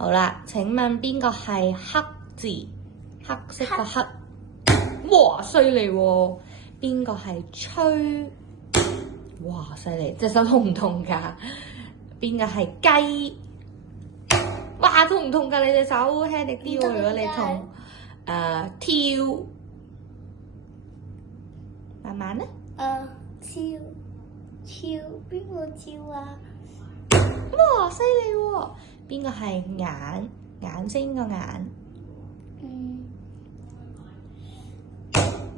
好啦，請問邊個係黑字？黑色個黑。哇，犀利喎！邊個係吹？哇，犀利！隻手痛唔痛㗎？邊個係雞？哇，痛唔痛㗎？你隻手輕力啲喎，如果你痛。跳。慢慢咧。跳邊個跳啊？哇，犀利喎！邊個係眼睛個眼？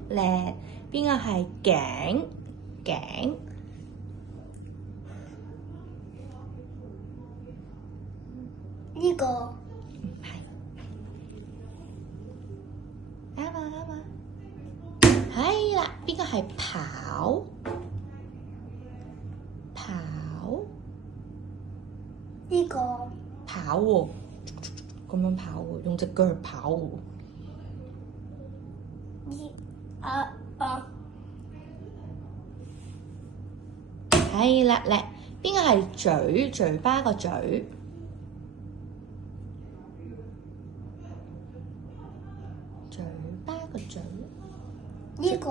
叻。邊個係頸？呢個唔係。啱啊！係啦，邊個係跑？呢個跑喎，咁樣跑喎，用隻腳去跑喎。係啦，叻。邊個係嘴？嘴巴個嘴。嘴巴個嘴。呢個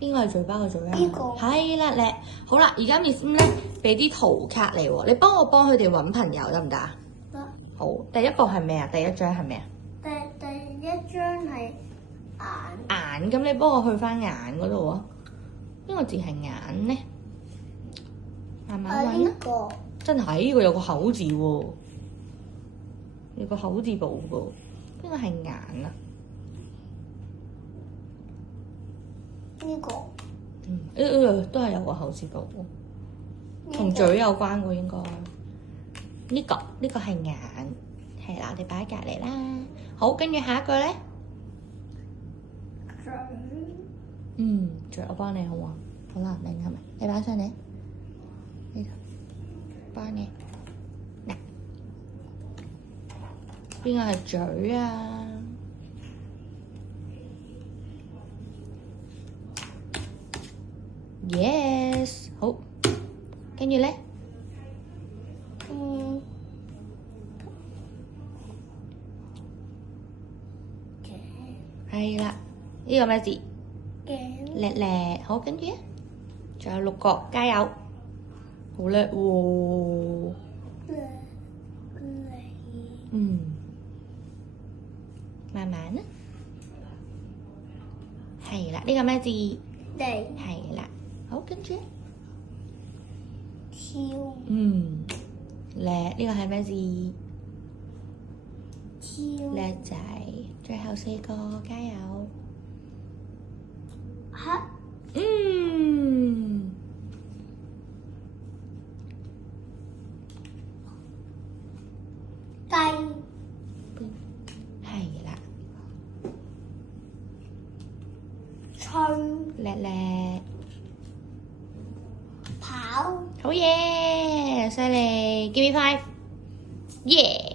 邊個係嘴巴個嘴啊？呢個係啦，叻。好啦，而家 Miss 咧俾啲圖卡嚟喎，你幫佢哋揾朋友得唔得啊？得。好，第一個係咩啊？第一張係咩啊？第一張係眼，咁你幫我去翻眼嗰度啊？邊個字係眼咧？慢慢揾啦。呢個真係呢個有個口字喎，有個口字部喎。邊個係眼啊？呢個都係有個口字部喎，同嘴有關喎應該。呢個係眼，係啦，我哋擺喺隔離啦。好，跟住下一個咧。嘴，我幫你好唔好？好難明係咪？你擺上嚟，呢度幫你。嗱，邊個係嘴啊？Yes， 好，跟住咧，係啦，呢個咩字？叻，好，跟住咧，仲有6個，加油，好叻喎！慢慢啦，係啦，呢個咩字？係啦，好，跟住咧，跳，叻，呢個係咩字？叻仔，最後4個，加油！雞，係啦，吹，叻，跑，好嘢，犀利，Give me 5，耶！